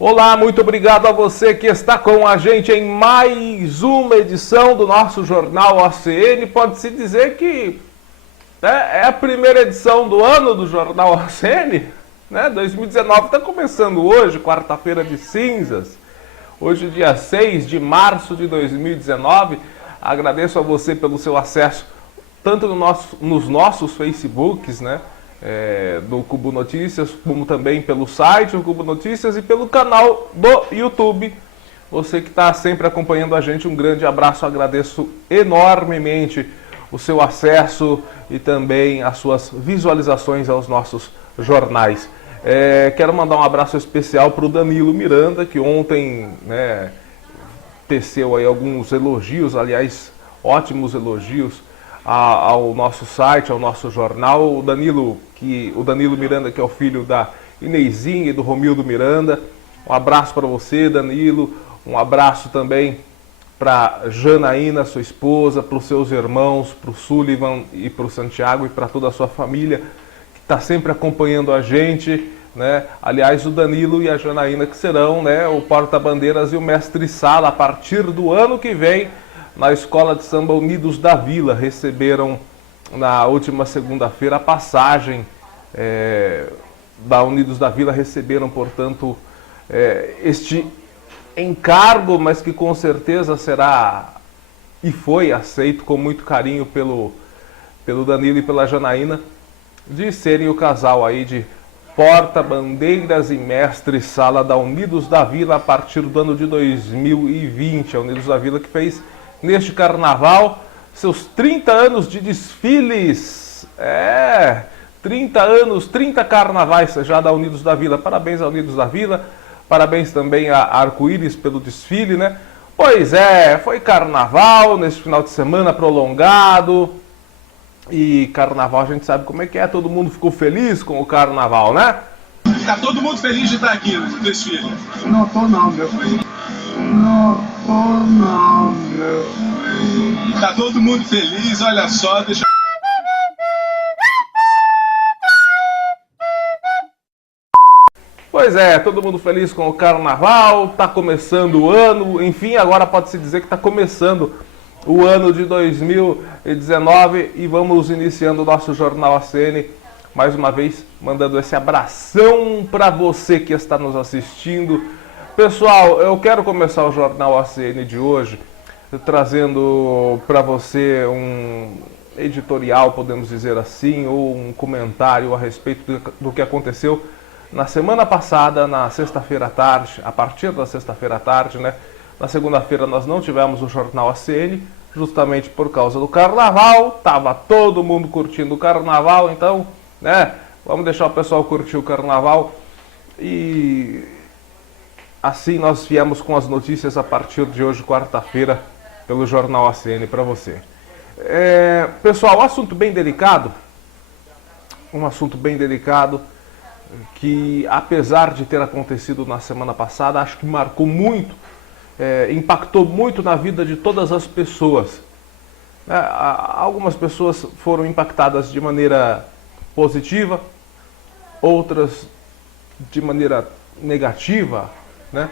Olá, muito obrigado a você que está com a gente em mais uma edição do nosso Jornal OCN. Pode-se dizer que é a primeira edição do ano do Jornal OCN, né? 2019 está começando hoje, quarta-feira de cinzas. Hoje, dia 6 de março de 2019. Agradeço a você pelo seu acesso, tanto nos nossos Facebooks, né? Do Cubo Notícias, como também pelo site do Cubo Notícias e pelo canal do YouTube. Você que está sempre acompanhando a gente, um grande abraço, agradeço enormemente o seu acesso e também as suas visualizações aos nossos jornais. Quero mandar um abraço especial para o Danilo Miranda, que ontem, né, teceu aí alguns elogios, aliás, ótimos elogios ao nosso site, ao nosso jornal. O Danilo Miranda, que é o filho da Inezinha e do Romildo Miranda. Um abraço para você, Danilo. Um abraço também para Janaína, sua esposa, para os seus irmãos, para o Sullivan e para o Santiago e para toda a sua família que está sempre acompanhando a gente, né? Aliás, o Danilo e a Janaína que serão, né, o porta-bandeiras e o mestre-sala a partir do ano que vem na Escola de Samba Unidos da Vila. Receberam na última segunda-feira a passagem da Unidos da Vila, receberam, portanto, este encargo, mas que com certeza será e foi aceito com muito carinho pelo Danilo e pela Janaína, de serem o casal aí de porta-bandeiras e mestre-sala da Unidos da Vila a partir do ano de 2020. A Unidos da Vila que fez neste carnaval seus 30 anos de desfiles. 30 anos, 30 carnavais já da Unidos da Vila. Parabéns à Unidos da Vila, parabéns também a Arco-Íris pelo desfile, né? Pois foi carnaval nesse final de semana prolongado. E carnaval a gente sabe como é que é, todo mundo ficou feliz com o carnaval, né? Tá todo mundo feliz de estar aqui no desfile? Não tô não, meu filho. Não tô não, meu filho. Tá todo mundo feliz, olha só, deixa eu... Pois todo mundo feliz com o carnaval, tá começando o ano, enfim, agora pode-se dizer que tá começando o ano de 2019 e vamos iniciando o nosso Jornal OCN, mais uma vez mandando esse abração para você que está nos assistindo. Pessoal, eu quero começar o Jornal OCN de hoje trazendo para você um editorial, podemos dizer assim, ou um comentário a respeito do que aconteceu na semana passada, na sexta-feira à tarde, a partir da sexta-feira à tarde, né? Na segunda-feira nós não tivemos o Jornal OCN, justamente por causa do carnaval. Tava todo mundo curtindo o carnaval, então, né? Vamos deixar o pessoal curtir o carnaval. E assim nós viemos com as notícias a partir de hoje, quarta-feira, pelo Jornal OCN para você. Pessoal, um assunto bem delicado, que apesar de ter acontecido na semana passada, acho que marcou muito, impactou muito na vida de todas as pessoas. Algumas pessoas foram impactadas de maneira positiva, outras de maneira negativa, né?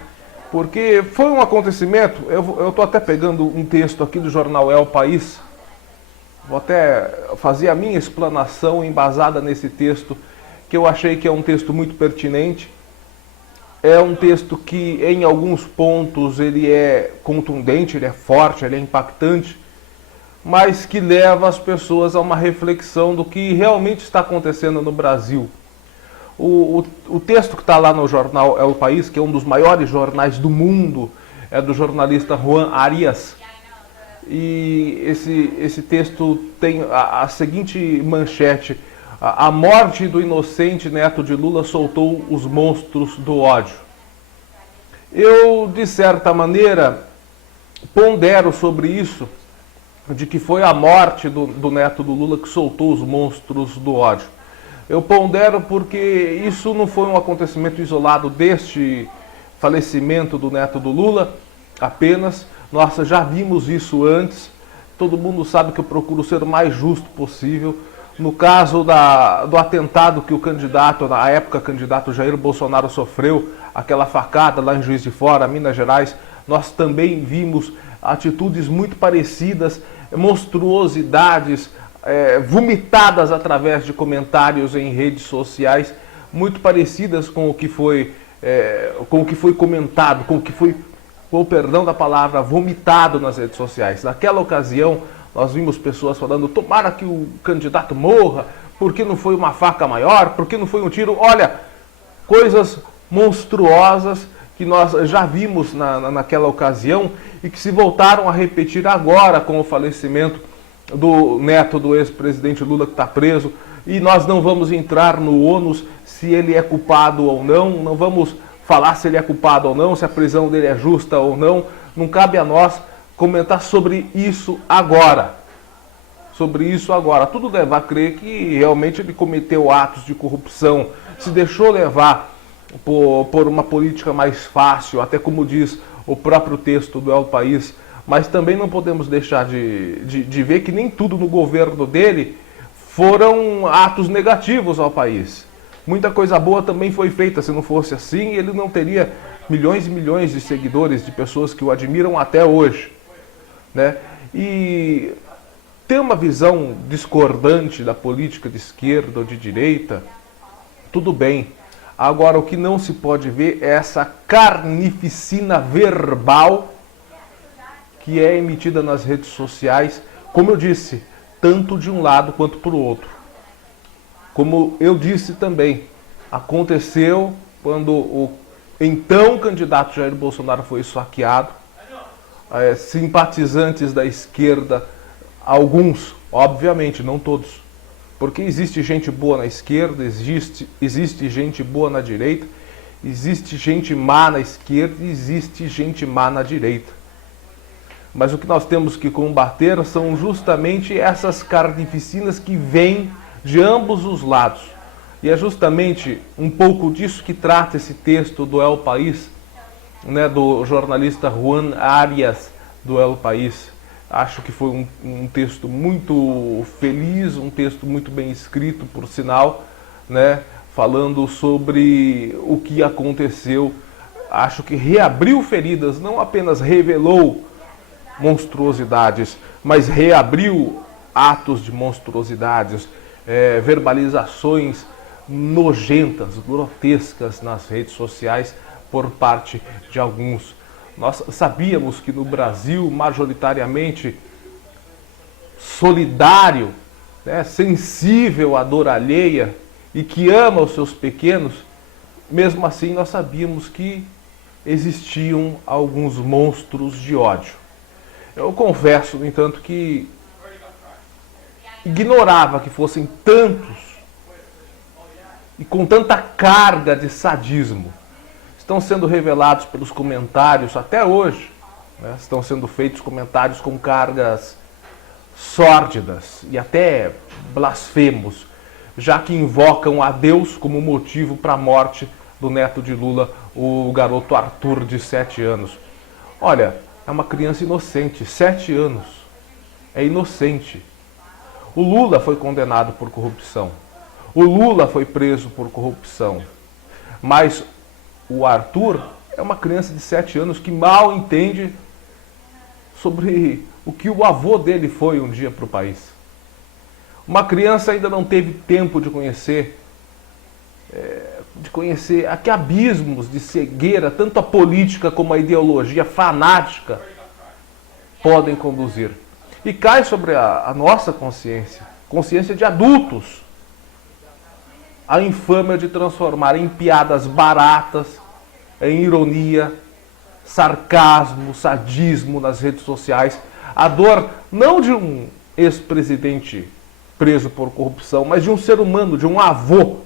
Porque foi um acontecimento. Eu estou até pegando um texto aqui do jornal El País, vou até fazer a minha explanação embasada nesse texto, que eu achei que é um texto muito pertinente. É um texto que, em alguns pontos, ele é contundente, ele é forte, ele é impactante, mas que leva as pessoas a uma reflexão do que realmente está acontecendo no Brasil. O texto que está lá no jornal El País, que é um dos maiores jornais do mundo, é do jornalista Juan Arias. E esse texto tem a seguinte manchete: a morte do inocente neto de Lula soltou os monstros do ódio. Eu, de certa maneira, pondero sobre isso, de que foi a morte do neto do Lula que soltou os monstros do ódio. Eu pondero porque isso não foi um acontecimento isolado deste falecimento do neto do Lula apenas. Nós já vimos isso antes. Todo mundo sabe que eu procuro ser o mais justo possível. no caso do atentado que o candidato, na época candidato Jair Bolsonaro sofreu, aquela facada lá em Juiz de Fora, Minas Gerais, nós também vimos atitudes muito parecidas, monstruosidades vomitadas através de comentários em redes sociais, muito parecidas com o que foi comentado, com o que foi, com o perdão da palavra, vomitado nas redes sociais. Naquela ocasião, nós vimos pessoas falando, tomara que o candidato morra, porque não foi uma faca maior, porque não foi um tiro. Olha, coisas monstruosas que nós já vimos naquela ocasião e que se voltaram a repetir agora com o falecimento do neto do ex-presidente Lula, que está preso. E nós não vamos entrar no ônus se ele é culpado ou não, não vamos falar se ele é culpado ou não, se a prisão dele é justa ou não. Não cabe a nós comentar sobre isso agora. Tudo leva a crer que realmente ele cometeu atos de corrupção, se deixou levar por uma política mais fácil, até como diz o próprio texto do El País, mas também não podemos deixar de ver que nem tudo no governo dele foram atos negativos ao país. Muita coisa boa também foi feita. Se não fosse assim, ele não teria milhões e milhões de seguidores, de pessoas que o admiram até hoje, né? E ter uma visão discordante da política de esquerda ou de direita, tudo bem. Agora, o que não se pode ver é essa carnificina verbal que é emitida nas redes sociais, como eu disse, tanto de um lado quanto para o outro. Como eu disse também, aconteceu quando o então candidato Jair Bolsonaro foi esfaqueado, simpatizantes da esquerda, alguns, obviamente, não todos, porque existe gente boa na esquerda, existe gente boa na direita, existe gente má na esquerda e existe gente má na direita. Mas o que nós temos que combater são justamente essas carnificinas que vêm de ambos os lados. E é justamente um pouco disso que trata esse texto do El País, né, do jornalista Juan Arias, do El País. Acho que foi um texto muito feliz, um texto muito bem escrito, por sinal, né, falando sobre o que aconteceu. Acho que reabriu feridas, não apenas revelou monstruosidades, mas reabriu atos de monstruosidades, verbalizações nojentas, grotescas nas redes sociais por parte de alguns. Nós sabíamos que no Brasil, majoritariamente solidário, né, sensível à dor alheia e que ama os seus pequenos, mesmo assim nós sabíamos que existiam alguns monstros de ódio. Eu confesso, no entanto, que ignorava que fossem tantos e com tanta carga de sadismo. Estão sendo revelados pelos comentários até hoje, né? Estão sendo feitos comentários com cargas sórdidas e até blasfemos, já que invocam a Deus como motivo para a morte do neto de Lula, o garoto Arthur, de 7 anos. Olha, é uma criança inocente, 7 anos, é inocente. O Lula foi condenado por corrupção, o Lula foi preso por corrupção, mas o Arthur é uma criança de 7 anos que mal entende sobre o que o avô dele foi um dia para o país. Uma criança ainda não teve tempo de conhecer a que abismos de cegueira, tanto a política como a ideologia fanática podem conduzir. E cai sobre a nossa consciência de adultos, a infâmia de transformar em piadas baratas, em ironia, sarcasmo, sadismo nas redes sociais, a dor não de um ex-presidente preso por corrupção, mas de um ser humano, de um avô,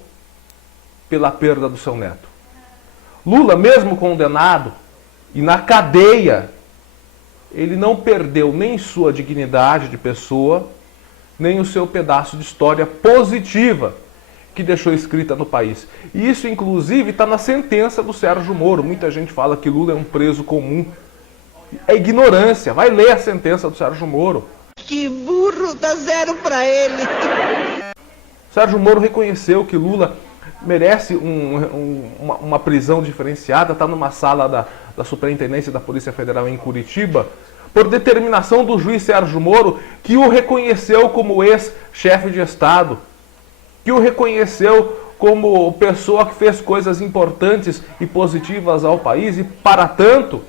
pela perda do seu neto. Lula, mesmo condenado e na cadeia, ele não perdeu nem sua dignidade de pessoa, nem o seu pedaço de história positiva que deixou escrita no país. E isso, inclusive, está na sentença do Sérgio Moro. Muita gente fala que Lula é um preso comum. É ignorância. Vai ler a sentença do Sérgio Moro. Que burro, dá 0 para ele. Sérgio Moro reconheceu que Lula merece uma prisão diferenciada, está numa sala da Superintendência da Polícia Federal em Curitiba, por determinação do juiz Sérgio Moro, que o reconheceu como ex-chefe de Estado, que o reconheceu como pessoa que fez coisas importantes e positivas ao país e, para tanto,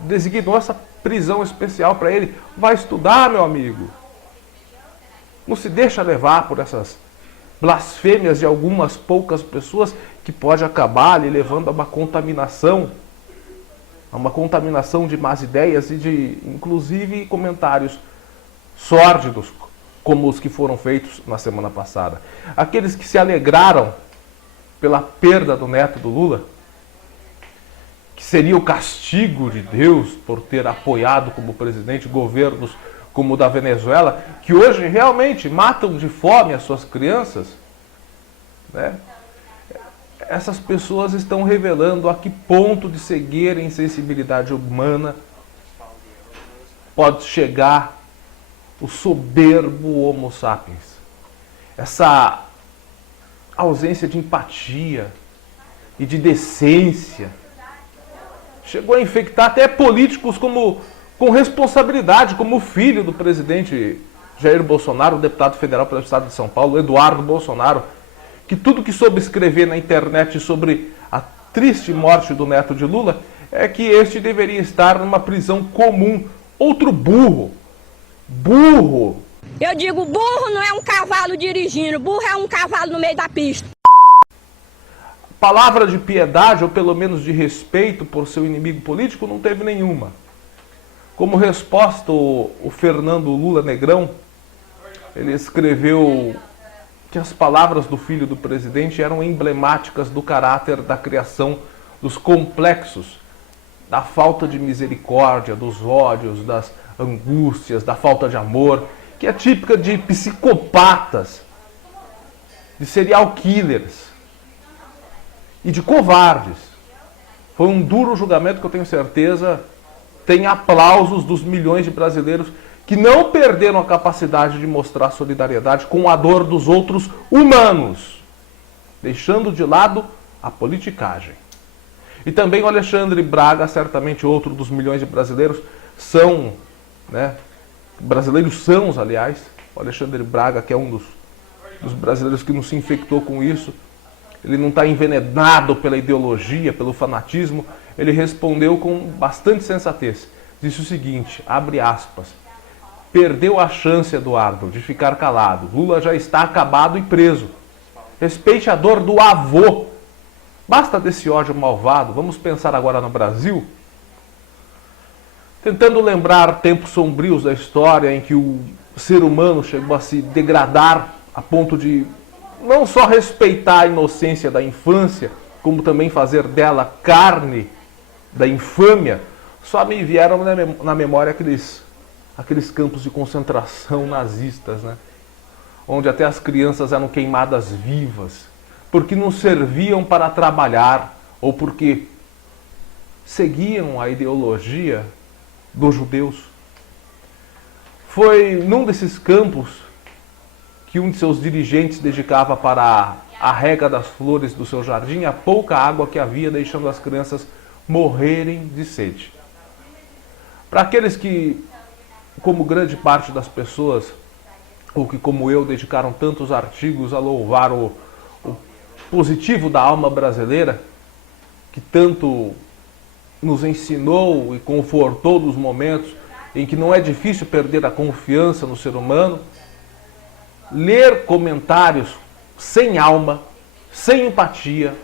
designou essa prisão especial para ele. Vai estudar, meu amigo. Não se deixa levar por essas blasfêmias de algumas poucas pessoas que pode acabar lhe levando a uma contaminação de más ideias e de, inclusive, comentários sórdidos, como os que foram feitos na semana passada. Aqueles que se alegraram pela perda do neto do Lula, que seria o castigo de Deus por ter apoiado como presidente governos como o da Venezuela, que hoje realmente matam de fome as suas crianças, né? Essas pessoas estão revelando a que ponto de cegueira e insensibilidade humana pode chegar o soberbo Homo sapiens. Essa ausência de empatia e de decência chegou a infectar até políticos com responsabilidade, como o filho do presidente Jair Bolsonaro, o deputado federal pelo estado de São Paulo, Eduardo Bolsonaro, que tudo que soube escrever na internet sobre a triste morte do neto de Lula é que este deveria estar numa prisão comum. Outro burro. Burro. Eu digo, burro não é um cavalo dirigindo, burro é um cavalo no meio da pista. Palavra de piedade, ou pelo menos de respeito por seu inimigo político, não teve nenhuma. Como resposta, o Fernando Lula Negrão, ele escreveu que as palavras do filho do presidente eram emblemáticas do caráter da criação dos complexos, da falta de misericórdia, dos ódios, das angústias, da falta de amor, que é típica de psicopatas, de serial killers e de covardes. Foi um duro julgamento que eu tenho certeza tem aplausos dos milhões de brasileiros que não perderam a capacidade de mostrar solidariedade com a dor dos outros humanos, deixando de lado a politicagem. E também o Alexandre Braga, certamente outro dos milhões de brasileiros, brasileiros sãos, aliás, o Alexandre Braga, que é um dos brasileiros que não se infectou com isso, ele não está envenenado pela ideologia, pelo fanatismo, ele respondeu com bastante sensatez. Disse o seguinte, abre aspas, perdeu a chance, Eduardo, de ficar calado. Lula já está acabado e preso. Respeite a dor do avô. Basta desse ódio malvado. Vamos pensar agora no Brasil. Tentando lembrar tempos sombrios da história em que o ser humano chegou a se degradar a ponto de não só respeitar a inocência da infância, como também fazer dela carne da infâmia, só me vieram na memória aqueles campos de concentração nazistas, né? Onde até as crianças eram queimadas vivas, porque não serviam para trabalhar, ou porque seguiam a ideologia dos judeus. Foi num desses campos que um de seus dirigentes dedicava para a rega das flores do seu jardim a pouca água que havia, deixando as crianças morrerem de sede. Para aqueles que, como grande parte das pessoas, ou que como eu dedicaram tantos artigos a louvar o positivo da alma brasileira, que tanto nos ensinou e confortou nos momentos em que não é difícil perder a confiança no ser humano, ler comentários sem alma, sem empatia,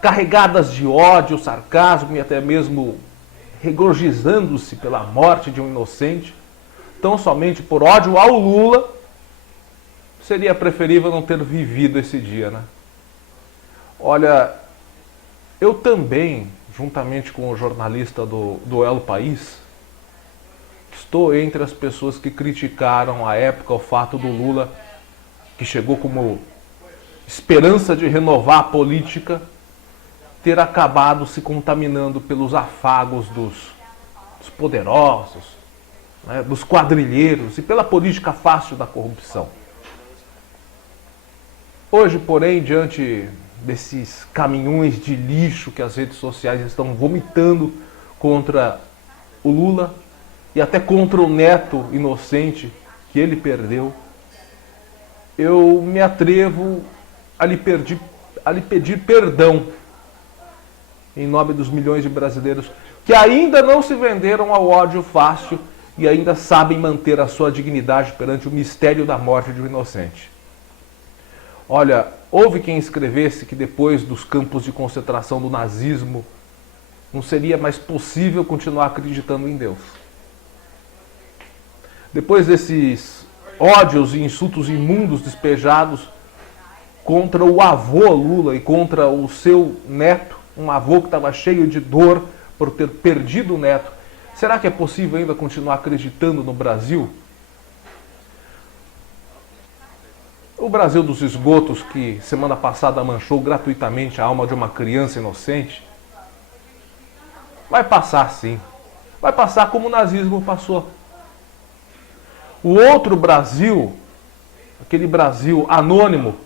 carregadas de ódio, sarcasmo e até mesmo regozijando-se pela morte de um inocente, tão somente por ódio ao Lula, seria preferível não ter vivido esse dia, né? Olha, eu também, juntamente com o jornalista do El País, estou entre as pessoas que criticaram à época o fato do Lula, que chegou como esperança de renovar a política, ter acabado se contaminando pelos afagos dos poderosos, né, dos quadrilheiros e pela política fácil da corrupção. Hoje, porém, diante desses caminhões de lixo que as redes sociais estão vomitando contra o Lula e até contra o neto inocente que ele perdeu, eu me atrevo a lhe pedir perdão em nome dos milhões de brasileiros que ainda não se venderam ao ódio fácil e ainda sabem manter a sua dignidade perante o mistério da morte de um inocente. Olha, houve quem escrevesse que depois dos campos de concentração do nazismo não seria mais possível continuar acreditando em Deus. Depois desses ódios e insultos imundos despejados contra o avô Lula e contra o seu neto, um avô que estava cheio de dor por ter perdido o neto, será que é possível ainda continuar acreditando no Brasil? O Brasil dos esgotos que semana passada manchou gratuitamente a alma de uma criança inocente, vai passar sim. Vai passar como o nazismo passou. O outro Brasil, aquele Brasil anônimo,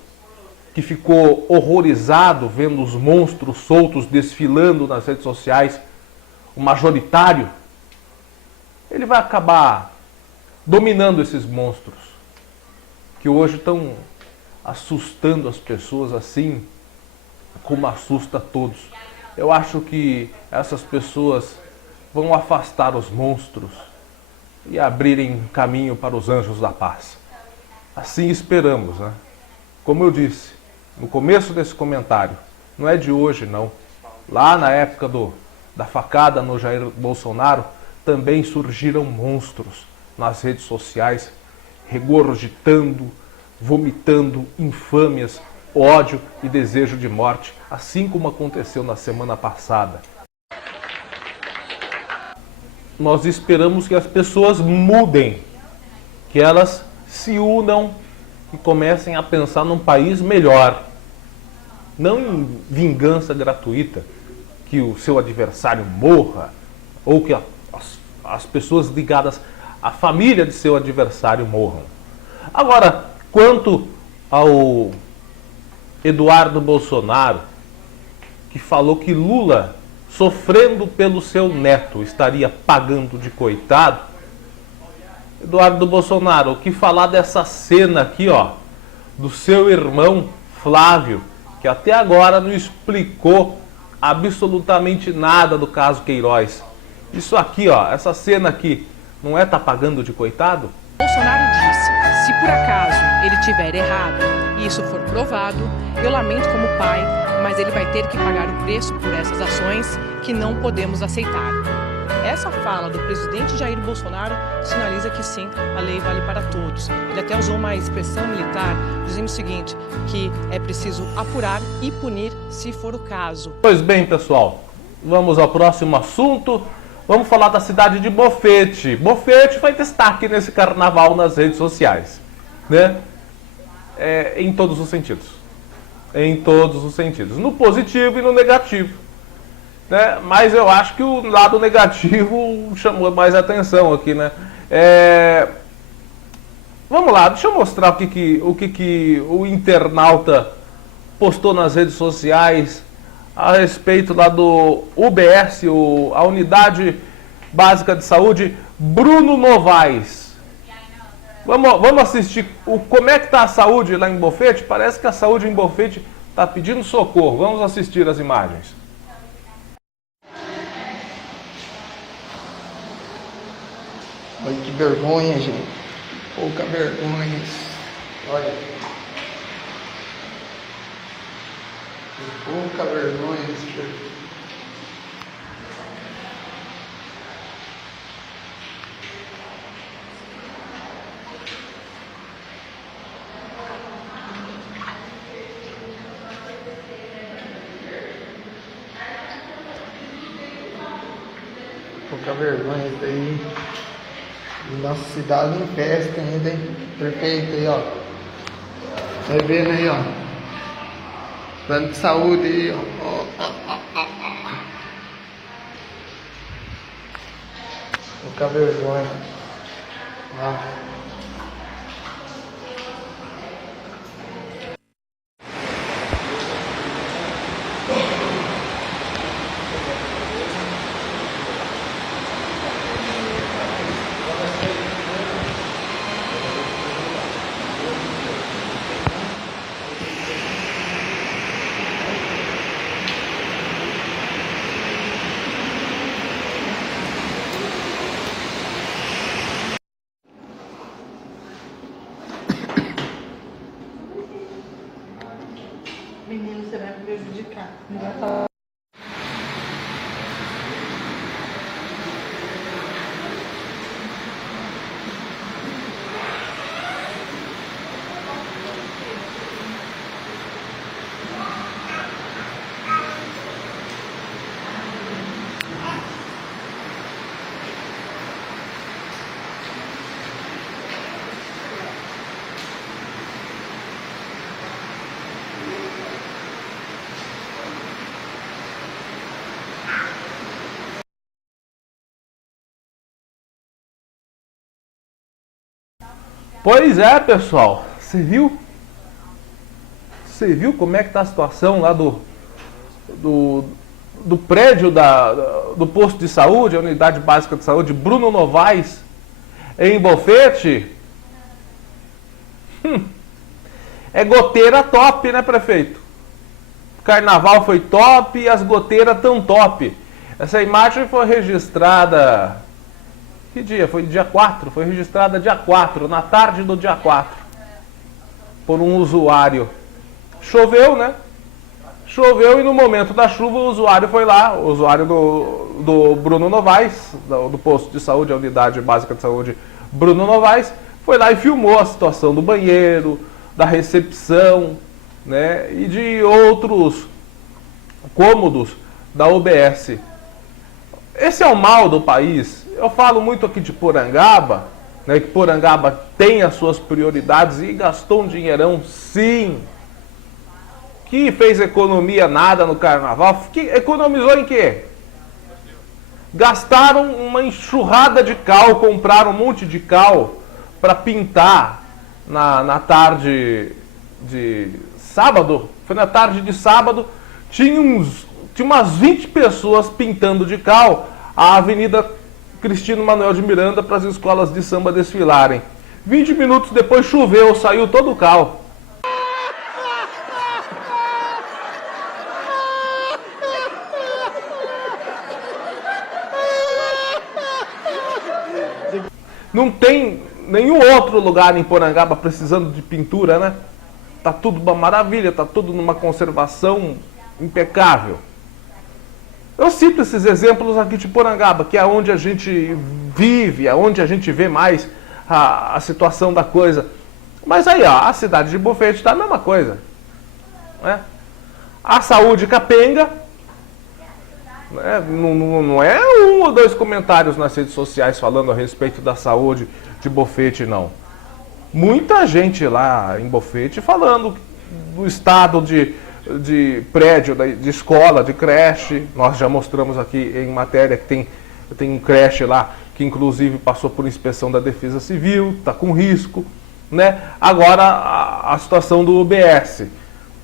que ficou horrorizado vendo os monstros soltos desfilando nas redes sociais, o majoritário, ele vai acabar dominando esses monstros, que hoje estão assustando as pessoas assim, como assusta todos. Eu acho que essas pessoas vão afastar os monstros e abrirem caminho para os anjos da paz. Assim esperamos, né? Como eu disse no começo desse comentário, não é de hoje não. Lá na época da facada no Jair Bolsonaro, também surgiram monstros nas redes sociais, regurgitando, vomitando infâmias, ódio e desejo de morte, assim como aconteceu na semana passada. Nós esperamos que as pessoas mudem, que elas se unam e comecem a pensar num país melhor. Não em vingança gratuita, que o seu adversário morra, ou que as pessoas ligadas à família de seu adversário morram. Agora, quanto ao Eduardo Bolsonaro, que falou que Lula, sofrendo pelo seu neto, estaria pagando de coitado. Eduardo Bolsonaro, o que falar dessa cena aqui, ó, do seu irmão Flávio, que até agora não explicou absolutamente nada do caso Queiroz. Isso aqui, ó, essa cena aqui, não é tá pagando de coitado? Bolsonaro disse, se por acaso ele tiver errado e isso for provado, eu lamento como pai, mas ele vai ter que pagar o preço por essas ações que não podemos aceitar. Essa fala do presidente Jair Bolsonaro sinaliza que sim, a lei vale para todos. Ele até usou uma expressão militar dizendo o seguinte, que é preciso apurar e punir se for o caso. Pois bem, pessoal, vamos ao próximo assunto. Vamos falar da cidade de Bofete. Bofete foi destaque nesse carnaval nas redes sociais, né? Em todos os sentidos. Em todos os sentidos. No positivo e no negativo. Né? Mas eu acho que o lado negativo chamou mais atenção aqui, né? Vamos lá, deixa eu mostrar o que o internauta postou nas redes sociais a respeito lá do UBS, a Unidade Básica de Saúde Bruno Novaes. Vamos assistir como é que está a saúde lá em Bofete? Parece que a saúde em Bofete está pedindo socorro. Vamos assistir as imagens. Olha que vergonha, gente. Pouca vergonha. Olha. Pouca vergonha esse jogo. Pouca vergonha isso aí. Nossa cidade em festa ainda, hein? Perfeito aí, ó. Tá vendo aí, ó? Plano de saúde aí, ó. Pouca vergonha. Ó. Pois é, pessoal, você viu? Você viu como é que tá a situação lá do prédio do posto de saúde, a unidade básica de saúde Bruno Novaes, em Bofete? É goteira top, né, prefeito? O carnaval foi top e as goteiras tão top. Essa imagem foi registrada... Que dia? Foi dia 4, foi registrada dia 4, na tarde do dia 4, por um usuário. Choveu, né? Choveu e no momento da chuva o usuário foi lá, o usuário do Bruno Novaes, do posto de saúde, a unidade básica de saúde Bruno Novaes, foi lá e filmou a situação do banheiro, da recepção, né? E de outros cômodos da UBS. Esse é o mal do país. Eu falo muito aqui de Porangaba, né, que Porangaba tem as suas prioridades e gastou um dinheirão, sim. Que fez economia nada no carnaval. Que economizou em quê? Gastaram uma enxurrada de cal, compraram um monte de cal para pintar na tarde de sábado. Foi na tarde de sábado, tinha umas 20 pessoas pintando de cal a Avenida Cristino Manuel de Miranda para as escolas de samba desfilarem. 20 minutos depois choveu, saiu todo o cal. Não tem nenhum outro lugar em Porangaba precisando de pintura, né? Tá tudo uma maravilha, tá tudo numa conservação impecável. Eu cito esses exemplos aqui de Porangaba, que é onde a gente vive, é onde a gente vê mais a situação da coisa. Mas aí, ó, a cidade de Bofete está a mesma coisa, né? A saúde capenga, né? Não é 1 ou 2 comentários nas redes sociais falando a respeito da saúde de Bofete, não. Muita gente lá em Bofete falando do estado de prédio, de escola, de creche. Nós já mostramos aqui em matéria que tem um creche lá que inclusive passou por inspeção da Defesa Civil, está com risco, né? Agora a situação do UBS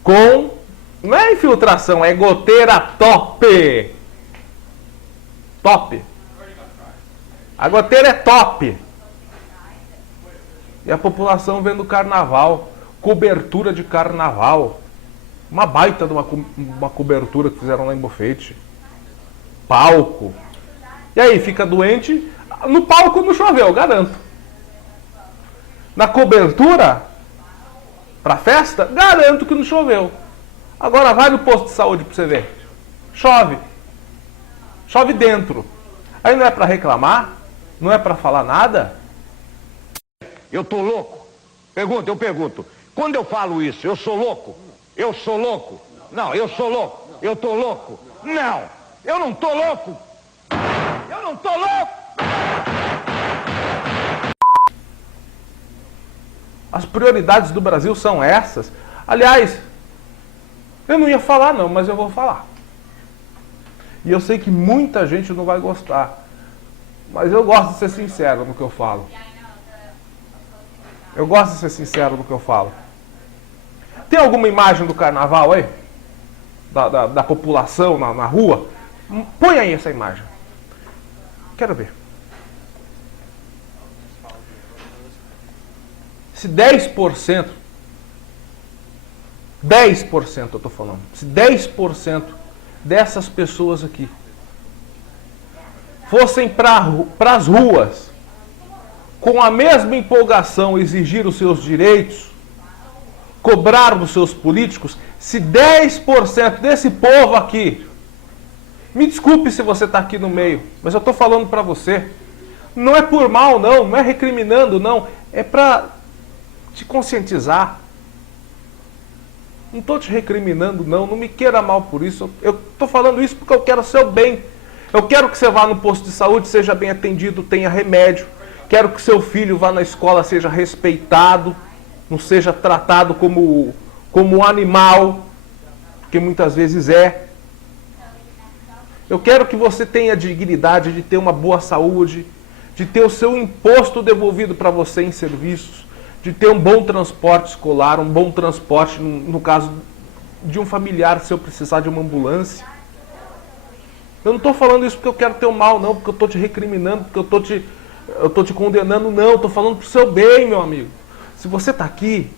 com, não é infiltração, é goteira top. Top. A goteira é top. E a população vendo carnaval, cobertura de carnaval. Uma baita de uma cobertura que fizeram lá em Bofete. Palco. E aí, fica doente? No palco não choveu, garanto. Na cobertura, pra festa, garanto que não choveu. Agora vai no posto de saúde pra você ver. Chove. Chove dentro. Aí não é pra reclamar? Não é pra falar nada? Eu tô louco? Eu pergunto. Quando eu falo isso, eu sou louco? Eu sou louco? Não, eu sou louco. Eu tô louco? Não, eu não tô louco. Eu não tô louco. As prioridades do Brasil são essas. Aliás, eu não ia falar não, mas eu vou falar. E eu sei que muita gente não vai gostar. Mas eu gosto de ser sincero no que eu falo. Eu gosto de ser sincero no que eu falo. Tem alguma imagem do carnaval aí? Da população na rua? Põe aí essa imagem. Quero ver. Se 10% eu tô falando, se 10% dessas pessoas aqui fossem para as ruas com a mesma empolgação exigir os seus direitos, cobrar dos seus políticos se 10% desse povo aqui, me desculpe se você está aqui no meio, mas eu estou falando para você, não é por mal não, não é recriminando não, é para te conscientizar. Não estou te recriminando não, não me queira mal por isso, eu estou falando isso porque eu quero o seu bem. Eu quero que você vá no posto de saúde, seja bem atendido, tenha remédio. Quero que seu filho vá na escola, seja respeitado, não seja tratado como um animal, que muitas vezes é. Eu quero que você tenha a dignidade de ter uma boa saúde, de ter o seu imposto devolvido para você em serviços, de ter um bom transporte escolar, um bom transporte, no caso de um familiar, se eu precisar de uma ambulância. Eu não estou falando isso porque eu quero ter o mal, não, porque eu estou te recriminando, porque eu estou te condenando, não. Eu estou falando para o seu bem, meu amigo. Se você está aqui,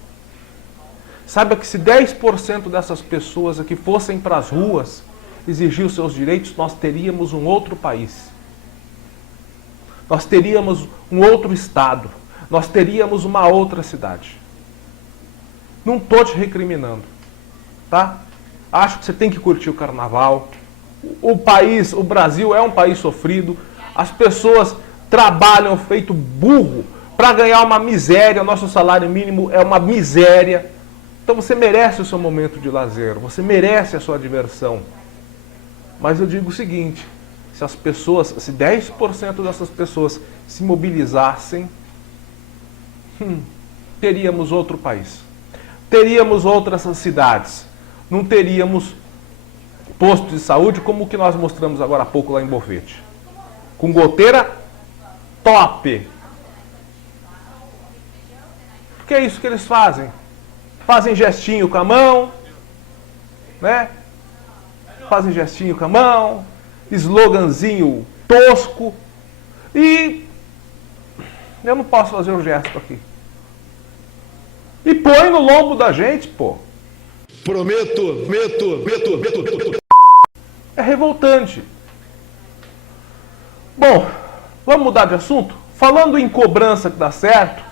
saiba que se 10% dessas pessoas aqui fossem para as ruas exigir os seus direitos, nós teríamos um outro país. Nós teríamos um outro estado. Nós teríamos uma outra cidade. Não estou te recriminando, tá? Acho que você tem que curtir o carnaval. O país, o Brasil é um país sofrido. As pessoas trabalham feito burro para ganhar uma miséria. Nosso salário mínimo é uma miséria. Então você merece o seu momento de lazer. Você merece a sua diversão. Mas eu digo o seguinte, se 10% dessas pessoas se mobilizassem, teríamos outro país. Teríamos outras cidades. Não teríamos posto de saúde como o que nós mostramos agora há pouco lá em Bofete. Com goteira top. Porque é isso que eles fazem. Fazem gestinho com a mão, né? Fazem gestinho com a mão, sloganzinho tosco. E eu não posso fazer o gesto aqui. E põe no lombo da gente, pô. Prometo. É revoltante. Bom, vamos mudar de assunto? Falando em cobrança que dá certo,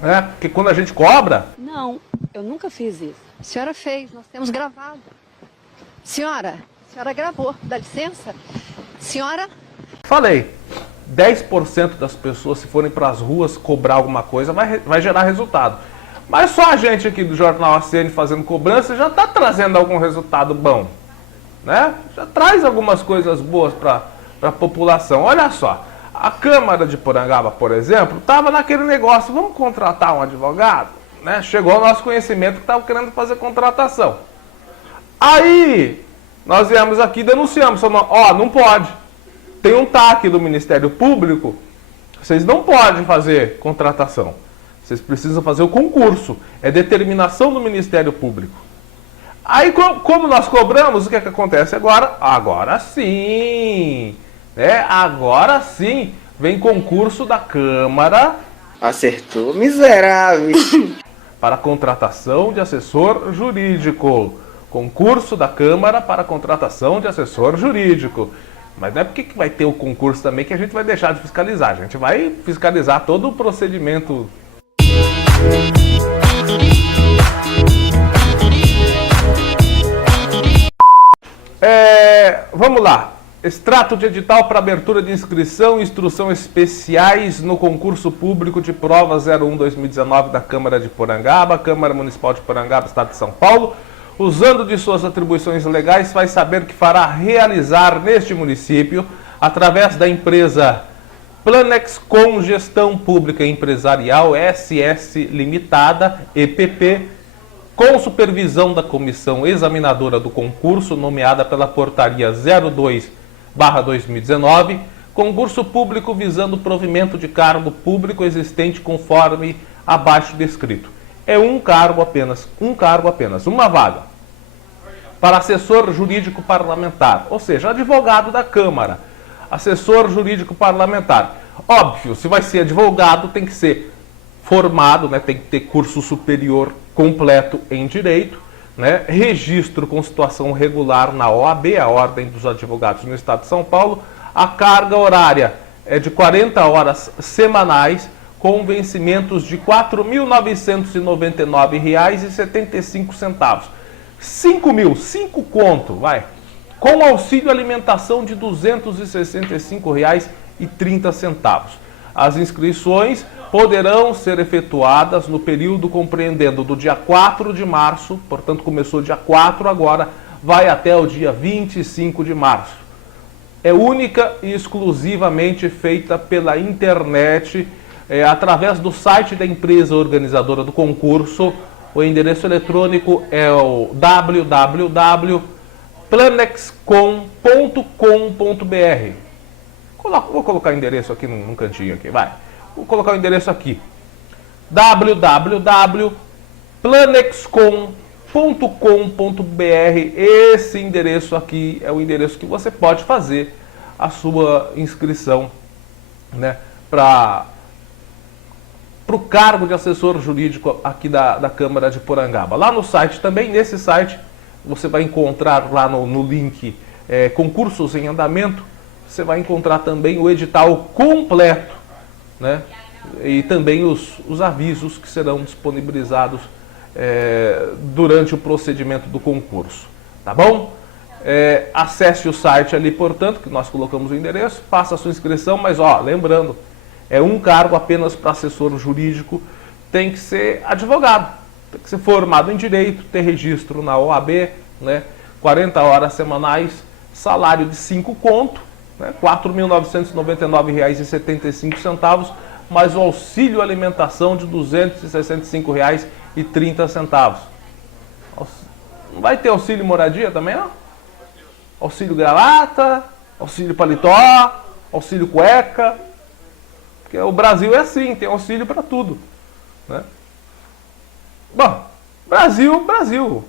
né? Porque quando a gente cobra... Não, eu nunca fiz isso. A senhora fez, nós temos gravado. Senhora, a senhora gravou, dá licença? Senhora... Falei, 10% das pessoas, se forem para as ruas cobrar alguma coisa, vai gerar resultado. Mas só a gente aqui do Jornal ACN fazendo cobrança já está trazendo algum resultado bom, né? Já traz algumas coisas boas para a população. Olha só, a Câmara de Porangaba, por exemplo, estava naquele negócio, vamos contratar um advogado? Né? Chegou ao nosso conhecimento que estava querendo fazer contratação. Aí, nós viemos aqui e denunciamos, não pode. Tem um TAC do Ministério Público, vocês não podem fazer contratação. Vocês precisam fazer o concurso. É determinação do Ministério Público. Aí, como nós cobramos, o que é que acontece agora? Agora sim. Né? Agora sim. Vem concurso da Câmara. Acertou, miserável. Para contratação de assessor jurídico. Concurso da Câmara para contratação de assessor jurídico. Mas não é porque que vai ter o concurso também que a gente vai deixar de fiscalizar. A gente vai fiscalizar todo o procedimento. Vamos lá. Extrato de edital para abertura de inscrição e instrução especiais no concurso público de prova 01/2019 da Câmara de Porangaba, Câmara Municipal de Porangaba, Estado de São Paulo, usando de suas atribuições legais, faz saber que fará realizar neste município, através da empresa Planex com Gestão Pública Empresarial SS Limitada, EPP, com supervisão da comissão examinadora do concurso, nomeada pela portaria 02/2019, concurso público visando o provimento de cargo público existente conforme abaixo descrito. É um cargo apenas, uma vaga. Para assessor jurídico parlamentar, ou seja, advogado da Câmara. Assessor jurídico parlamentar. Óbvio, se vai ser advogado, tem que ser formado, né, tem que ter curso superior completo em direito, né, registro com situação regular na OAB, a Ordem dos Advogados no Estado de São Paulo. A carga horária é de 40 horas semanais, com vencimentos de R$ 4.999,75. 5 mil, 5 conto, vai. Com auxílio alimentação de R$ 265,30. As inscrições poderão ser efetuadas no período compreendendo do dia 4 de março, portanto começou dia 4 agora, vai até o dia 25 de março. É única e exclusivamente feita pela internet, através do site da empresa organizadora do concurso. O endereço eletrônico é o www.planexcom.com.br. Vou colocar o endereço aqui num cantinho aqui, vai. Vou colocar o endereço aqui. www.planexcom.com.br. Esse endereço aqui é o endereço que você pode fazer a sua inscrição, né, para o cargo de assessor jurídico aqui da Câmara de Porangaba. Lá no site também, nesse site, você vai encontrar lá no link concursos em andamento, você vai encontrar também o edital completo, né, e também os avisos que serão disponibilizados durante o procedimento do concurso, tá bom? Acesse o site ali, portanto, que nós colocamos o endereço, faça a sua inscrição, mas lembrando, é um cargo apenas para assessor jurídico, tem que ser advogado, tem que ser formado em direito, ter registro na OAB, né, 40 horas semanais, salário de 5 conto, né, R$ 4.999,75, mais o auxílio alimentação de R$ 265,30. Não vai ter auxílio moradia também, não? Auxílio gravata, auxílio paletó, auxílio cueca. Porque o Brasil é assim, tem auxílio para tudo, né? Bom, Brasil.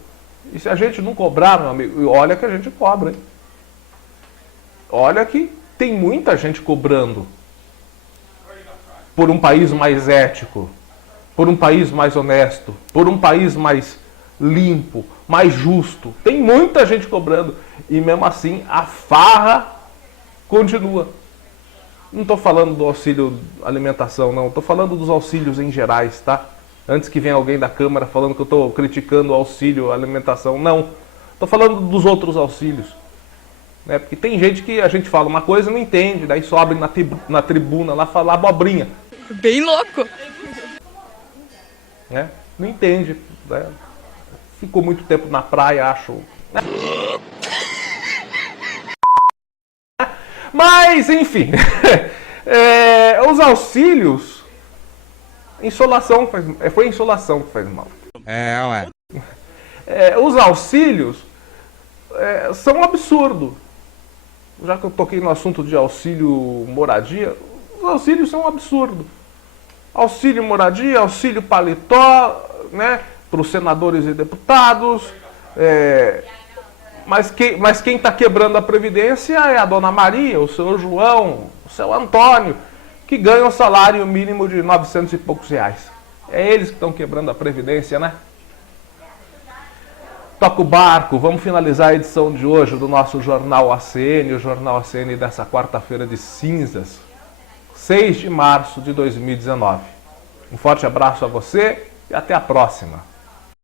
E se a gente não cobrar, meu amigo, olha que a gente cobra, hein? Olha que tem muita gente cobrando por um país mais ético, por um país mais honesto, por um país mais limpo, mais justo. Tem muita gente cobrando e mesmo assim a farra continua. Não estou falando do auxílio alimentação, não. Estou falando dos auxílios em gerais, tá? Antes que venha alguém da Câmara falando que eu estou criticando o auxílio alimentação. Não. Estou falando dos outros auxílios. Né? Porque tem gente que a gente fala uma coisa e não entende. Daí sobe na tribuna lá falar abobrinha. Bem louco. Né? Não entende. Né? Ficou muito tempo na praia, acho. Né? Mas, enfim, os auxílios, insolação foi insolação que faz mal. Os auxílios são um absurdo. Já que eu toquei no assunto de auxílio moradia, os auxílios são um absurdo. Auxílio moradia, auxílio paletó, né, para os senadores e deputados. Mas quem está quebrando a Previdência é a Dona Maria, o seu João, o seu Antônio, que ganham um salário mínimo de 900 e poucos reais. É eles que estão quebrando a Previdência, né? Toca o barco, vamos finalizar a edição de hoje do nosso Jornal ACN, o Jornal ACN dessa quarta-feira de cinzas, 6 de março de 2019. Um forte abraço a você e até a próxima.